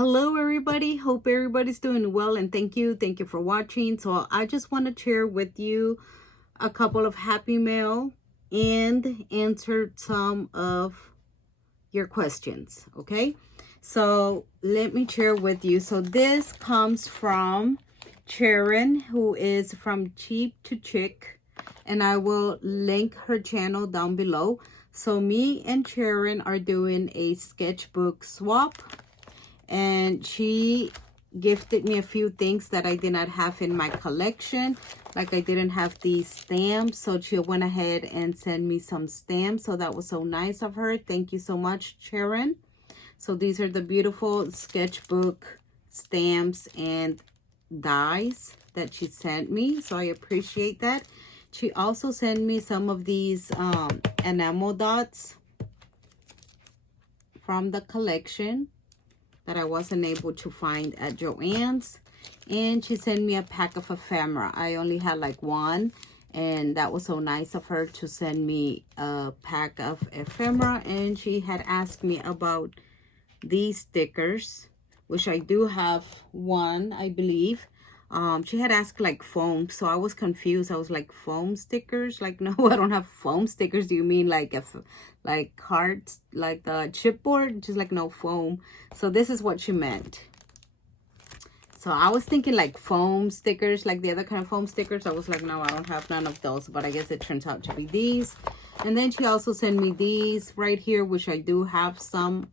Hello everybody, hope everybody's doing well, and thank you for watching. So I just want to share with you a couple of happy mail and answer some of your questions. Okay, so let me share with you. So this comes from Sharon, who is from Cheap to Chick, and I will link her channel down below. So me and Sharon are doing a sketchbook swap, and she gifted me a few things that I did not have in my collection. Like I didn't have these stamps, so she went ahead and sent me some stamps. So that was so nice of her. Thank you so much, Sharon. So these are the beautiful sketchbook stamps and dies that she sent me. So I appreciate that. She also sent me some of these enamel dots from the collection that I wasn't able to find at Joann's. And she sent me a pack of ephemera. I only had like one, and that was so nice of her to send me a pack of ephemera. And she had asked me about these stickers, which I do have one, I believe. She had asked like foam, so I was confused. I was like, foam stickers? Like, no, I don't have foam stickers. Do you mean like like cards, like the chipboard? Just like, no, foam. So this is what she meant. So I was thinking like foam stickers, like the other kind of foam stickers. I was like, no, I don't have none of those, but I guess it turns out to be these. And then she also sent me these right here, which I do have some,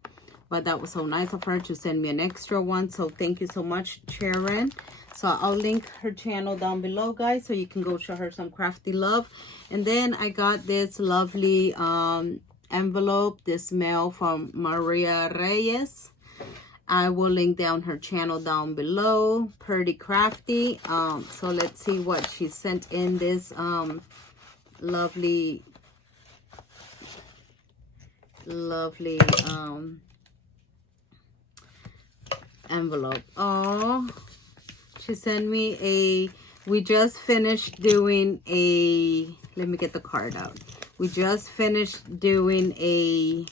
but that was so nice of her to send me an extra one. So thank you so much, Sharon. So I'll link her channel down below, guys, so you can go show her some crafty love. And then I got this lovely envelope, this mail from Maria Reyes. I will link down her channel down below, Pretty Crafty. So let's see what she sent in this lovely envelope. Oh, she sent me we just finished doing let me get the card out. We just finished doing a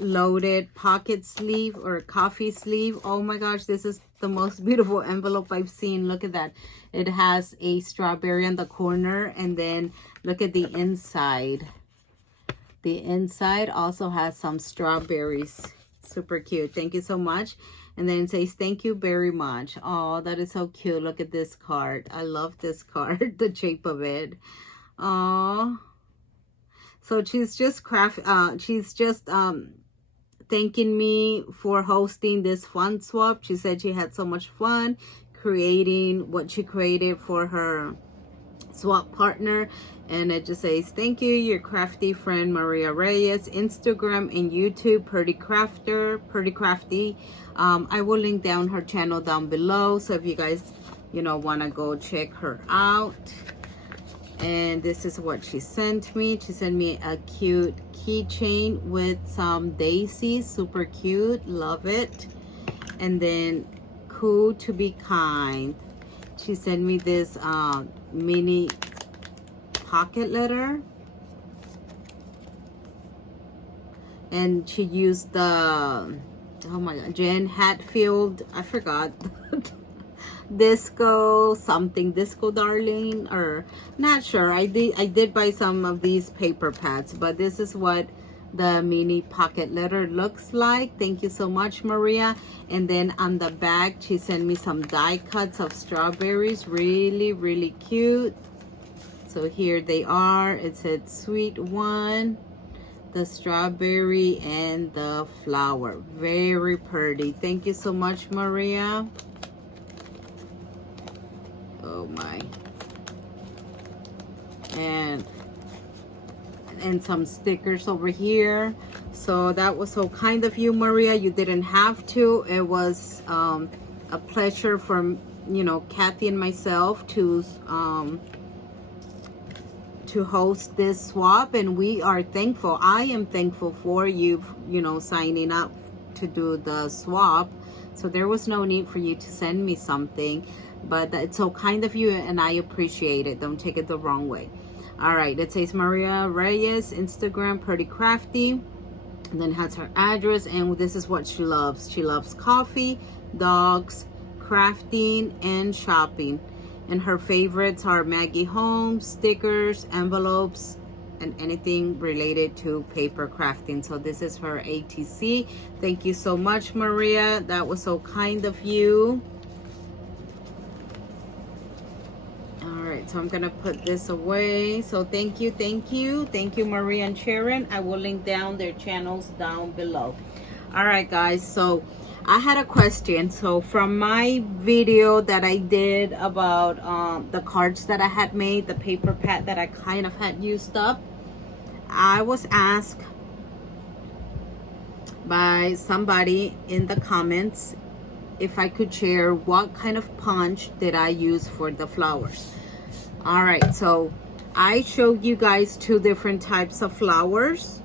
loaded pocket sleeve or coffee sleeve. Oh my gosh, this is the most beautiful envelope I've seen. Look at that. It has a strawberry on the corner, and then look at the inside. The inside also has some strawberries. Super cute. Thank you so much. And then it says, thank you very much. Oh, that is so cute. Look at this card. I love this card, the shape of it. Oh, so she's just thanking me for hosting this fun swap. She said she had so much fun creating what she created for her swap partner. And it just says, thank you, your crafty friend Maria Reyes. Instagram and YouTube, Pretty Crafty. I will link down her channel down below, so if you guys want to go check her out. And this is what she sent me. She sent me a cute keychain with some daisies. Super cute. Love it. And then, cool to be kind. She sent me this mini pocket letter. And she used the, oh my God, Jen Hatfield. I forgot. Disco darling, or not sure. I did buy some of these paper pads, but this is what the mini pocket letter looks like. Thank you so much, Maria. And then on the back, she sent me some die cuts of strawberries. Really cute. So here they are. It said sweet one, the strawberry, and the flower. Very pretty. Thank you so much, Maria. Oh my. And some stickers over here. So that was so kind of you, Maria. You didn't have to. It was a pleasure for Kathy and myself to host this swap, and we are thankful. I am thankful for you signing up to do the swap. So there was no need for you to send me something, but it's so kind of you, and I appreciate it. Don't take it the wrong way. All right, it says Maria Reyes, Instagram, Pretty Crafty. And then has her address, and this is what she loves. She loves coffee, dogs, crafting, and shopping. And her favorites are Maggie Holmes, stickers, envelopes, and anything related to paper crafting. So this is her ATC. Thank you so much, Maria. That was so kind of you. So I'm gonna put this away. So thank you, Maria and Sharon. I will link down their channels down below. All right, guys, so I had a question. So from my video that I did about the cards that I had made, the paper pad that I kind of had used up, I was asked by somebody in the comments if I could share what kind of punch did I use for the flowers. All right, so I showed you guys 2 different types of flowers,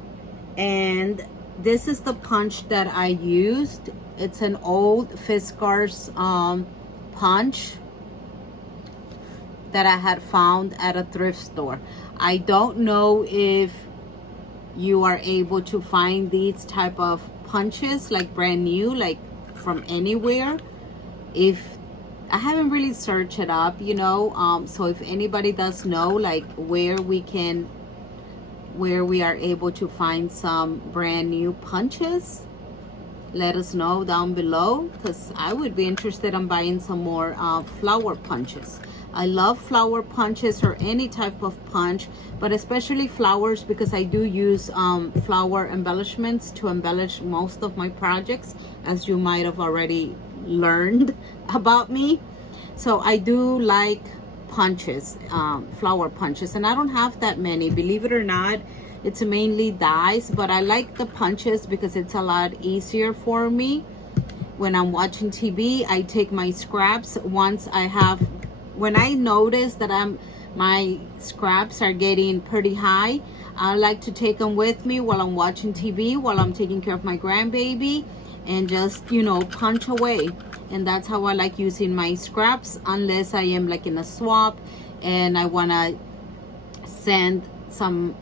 and this is the punch that I used. It's an old Fiskars punch that I had found at a thrift store. I don't know if you are able to find these type of punches like brand new, like from anywhere. If I haven't really searched it up, you know, so if anybody does know like where we are able to find some brand new punches, let us know down below, because I would be interested in buying some more flower punches. I love flower punches or any type of punch, but especially flowers, because I do use flower embellishments to embellish most of my projects, as you might have already learned about me. So I do like punches, flower punches, and I don't have that many, believe it or not. It's mainly dies, but I like the punches because it's a lot easier for me. When I'm watching TV, I take my scraps. When I notice that my scraps are getting pretty high, I like to take them with me while I'm watching TV, while I'm taking care of my grandbaby, and just, you know, punch away. And that's how I like using my scraps, unless I am like in a swap and I want to send some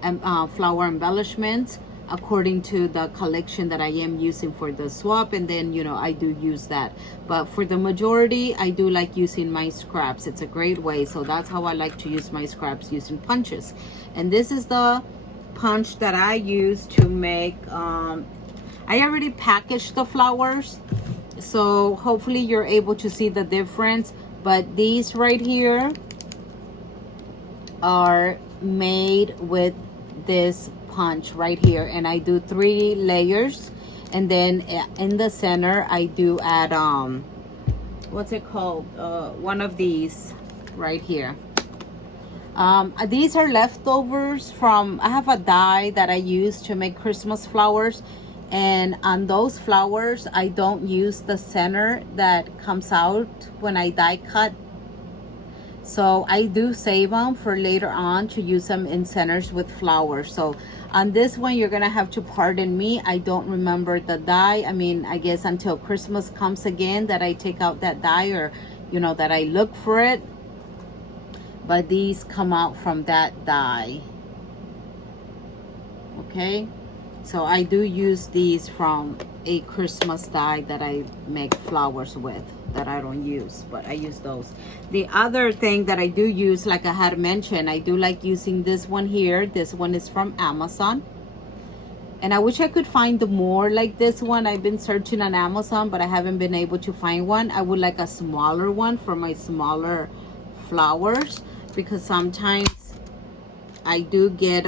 flower embellishments according to the collection that I am using for the swap, and then, you know, I do use that. But for the majority, I do like using my scraps. It's a great way. So that's how I like to use my scraps, using punches. And this is the punch that I use to make I already packaged the flowers, so hopefully you're able to see the difference. But these right here are made with this punch right here, and I do 3 layers, and then in the center I do add what's it called, one of these right here. These are leftovers from, I have a die that I use to make Christmas flowers, and on those flowers I don't use the center that comes out when I die cut. So I do save them for later on to use them in centers with flowers. So on this one, you're gonna have to pardon me, I don't remember the die. I mean, I guess until Christmas comes again that I take out that die, or, you know, that I look for it. But these come out from that die. Okay, so I do use these from a Christmas die that I make flowers with, that I don't use, but I use those. The other thing that I do use, like I had mentioned, I do like using this one here. This one is from Amazon, and I wish I could find more like this one. I've been searching on Amazon, but I haven't been able to find one. I would like a smaller one for my smaller flowers, because sometimes I do get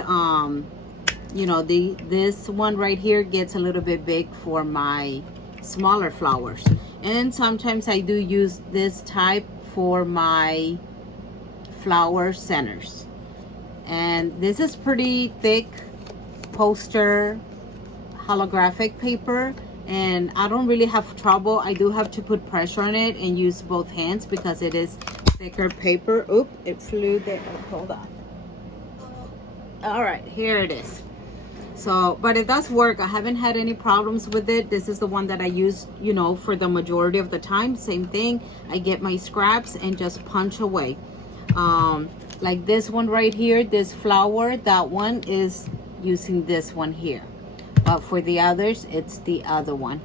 you know, this one right here gets a little bit big for my smaller flowers. And sometimes I do use this type for my flower centers. And this is pretty thick poster holographic paper, and I don't really have trouble. I do have to put pressure on it and use both hands because it is thicker paper. Oop, it flew there. Hold on. All right, here it is. So, but it does work. I haven't had any problems with it. This is the one that I use, you know, for the majority of the time. Same thing. I get my scraps and just punch away. Like this one right here, this flower, that one is using this one here. but for the others, it's the other one.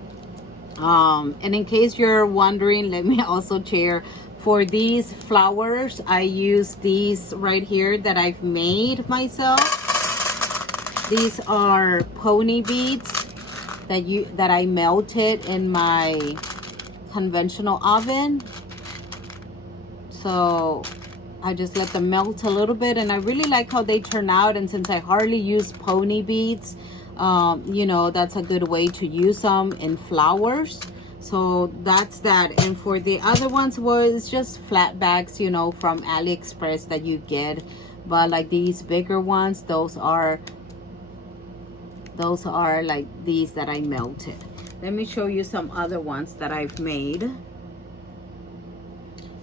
And in case you're wondering, let me also share, for these flowers, I use these right here that I've made myself. These are pony beads that I melted in my conventional oven. So I just let them melt a little bit, and I really like how they turn out. And since I hardly use pony beads, you know, that's a good way to use them in flowers. So that's that. And for the other ones, well, it's just flat bags, you know, from AliExpress that you get. But like these bigger ones, those are like these that I melted. Let me show you some other ones that I've made.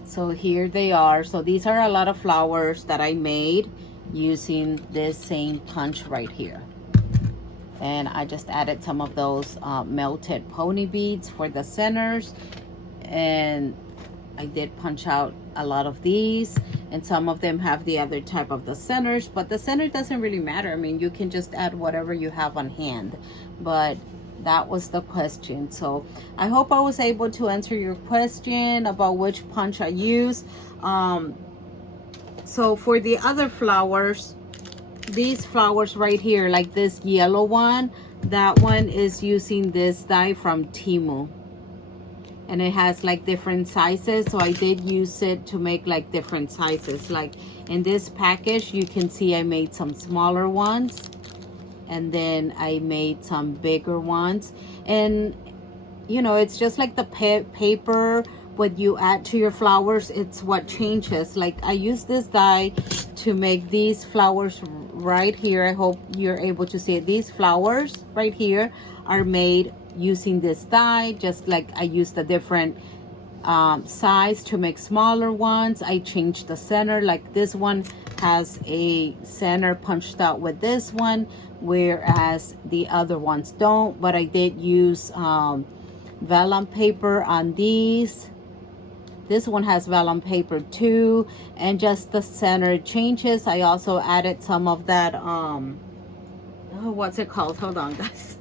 So here they are. So these are a lot of flowers that I made using this same punch right here. And I just added some of those melted pony beads for the centers. And I did punch out a lot of these. And some of them have the other type of the centers. But the center doesn't really matter. I mean, you can just add whatever you have on hand. But that was the question. So I hope I was able to answer your question about which punch I use. So for the other flowers, these flowers right here, like this yellow one, that one is using this dye from Temu. And it has like different sizes. So I did use it to make like different sizes. Like in this package, you can see I made some smaller ones. And then I made some bigger ones. And, you know, it's just like the paper, what you add to your flowers, it's what changes. Like I use this dye to make these flowers right here. I hope you're able to see it. These flowers right here are made using this dye, just like I used a different size to make smaller ones. I changed the center, like this one has a center punched out with this one, whereas the other ones don't. But I did use vellum paper on these. This one has vellum paper too, and just the center changes. I also added some of that oh, what's it called? Hold on, guys.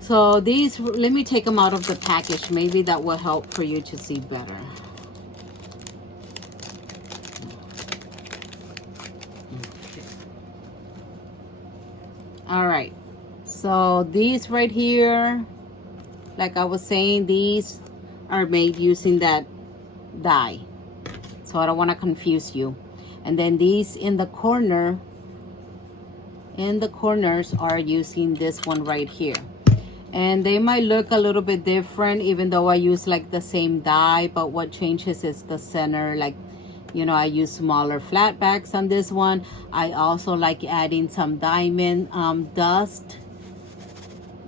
So these, let me take them out of the package. Maybe that will help for you to see better. All right, so these right here, like I was saying, these are made using that dye, so I don't want to confuse you. And then these in the corners are using this one right here. And they might look a little bit different even though I use like the same dye, but what changes is the center. Like, you know, I use smaller flat backs on this one. I also like adding some diamond dust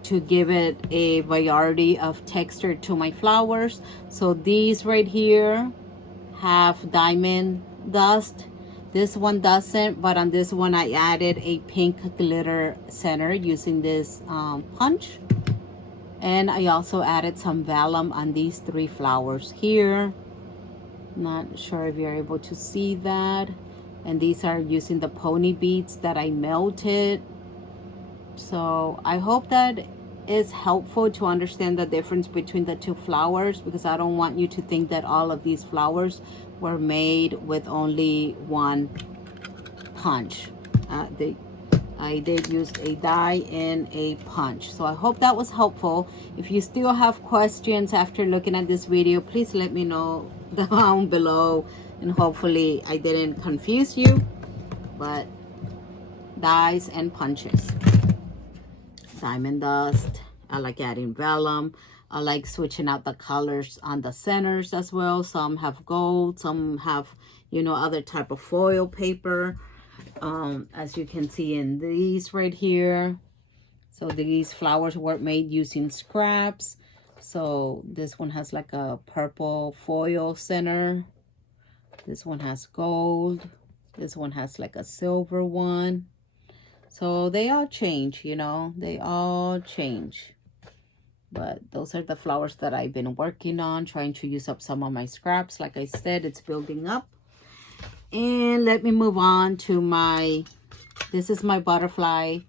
to give it a variety of texture to my flowers. So these right here have diamond dust. This one doesn't, but on this one I added a pink glitter center using this punch. And I also added some vellum on these three flowers here. Not sure if you're able to see that. And these are using the pony beads that I melted. So I hope that is helpful to understand the difference between the two flowers, because I don't want you to think that all of these flowers were made with only one punch. I did use a dye and a punch. So I hope that was helpful. If you still have questions after looking at this video, please let me know down below, and hopefully I didn't confuse you. But dyes and punches. Diamond dust. I like adding vellum. I like switching out the colors on the centers as well. Some have gold, some have, you know, other type of foil paper. As you can see in these right here. So these flowers were made using scraps. So this one has like a purple foil center. This one has gold. This one has like a silver one. So they all change, you know, they all change. But those are the flowers that I've been working on, trying to use up some of my scraps. Like I said, it's building up. And let me move on to my, this is my butterfly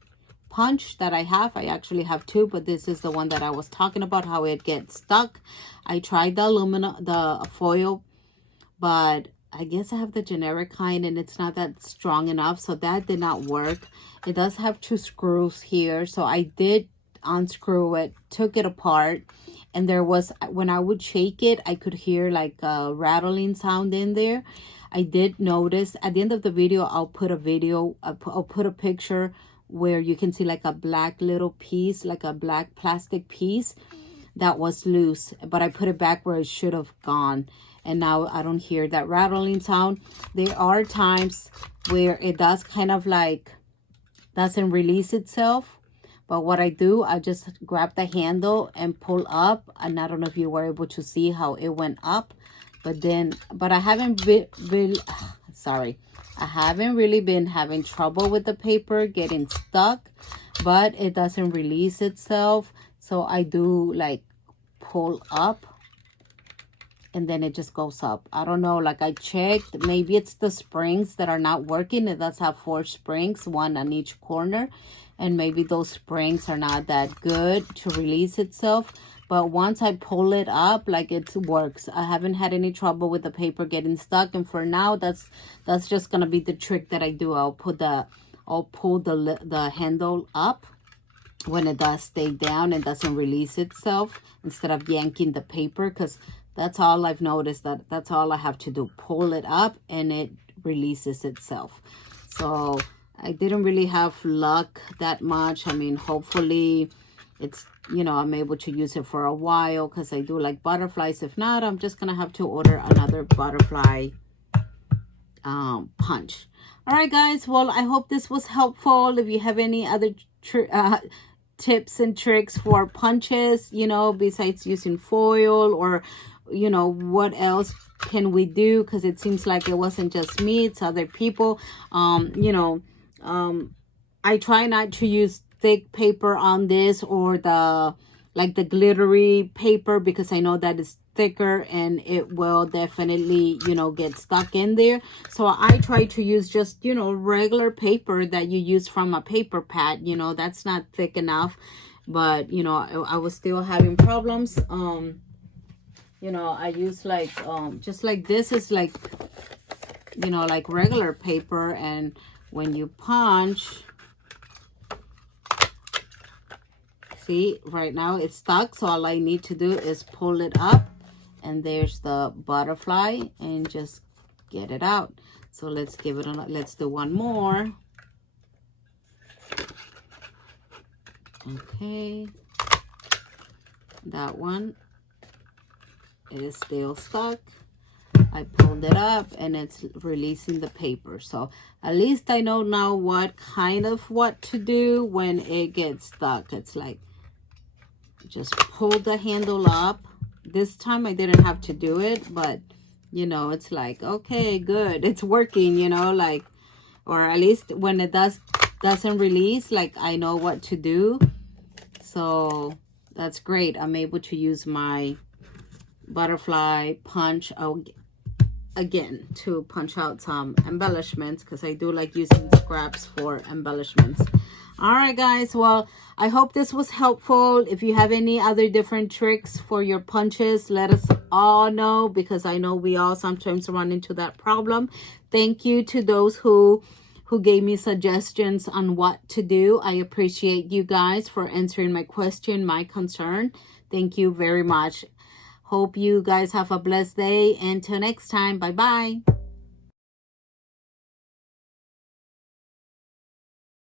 punch that I have. I actually have two, but this is the one that I was talking about, how it gets stuck. I tried the aluminum, the foil, but I guess I have the generic kind and it's not that strong enough, so that did not work. It does have two screws here, so I did unscrew it, took it apart, and there was, when I would shake it, I could hear like a rattling sound in there. I did notice at the end of the video, I'll put a picture where you can see like a black little piece, like a black plastic piece that was loose, but I put it back where it should have gone, and now I don't hear that rattling sound. There are times where it does kind of like doesn't release itself, but what I do, I just grab the handle and pull up, and I don't know if you were able to see how it went up, but I haven't I haven't really been having trouble with the paper getting stuck, but it doesn't release itself. So I do like pull up and then it just goes up. I don't know, like I checked, maybe it's the springs that are not working. It does have 4 springs, 1 on each corner, and maybe those springs are not that good to release itself. But once I pull it up, like it works. I haven't had any trouble with the paper getting stuck, and for now, that's just gonna be the trick that I do. I'll pull the handle up when it does stay down and doesn't release itself, instead of yanking the paper, because that's all I've noticed, that's all I have to do. Pull it up and it releases itself. So I didn't really have luck that much. I mean, hopefully it's, you know, I'm able to use it for a while, because I do like butterflies. If not, I'm just gonna have to order another butterfly punch. All right, guys, well, I hope this was helpful. If you have any other tips and tricks for punches, you know, besides using foil, or you know, what else can we do? Because it seems like it wasn't just me, it's other people. You know, I try not to use thick paper on this, or the glittery paper, because I know that is thicker and it will definitely, you know, get stuck in there. So I try to use just, you know, regular paper that you use from a paper pad. You know, that's not thick enough, but you know, I was still having problems. You know, I use like just like this is like, you know, like regular paper, and when you punch, see, right now it's stuck, so all I need to do is pull it up, and there's the butterfly, and just get it out. So let's give it let's do one more. Okay, that one is still stuck. I pulled it up and it's releasing the paper. So at least I know now what to do when it gets stuck. It's like, just pull the handle up. This time I didn't have to do it, but you know, it's like, okay, good, it's working, you know, like, or at least when it doesn't release, like I know what to do. So that's great. I'm able to use my butterfly punch again to punch out some embellishments, because I do like using scraps for embellishments. All right, guys, well, I hope this was helpful. If you have any other different tricks for your punches, let us all know, because I know we all sometimes run into that problem. Thank you to those who gave me suggestions on what to do. I appreciate you guys for answering my question, my concern. Thank you very much. Hope you guys have a blessed day. Until next time, bye-bye.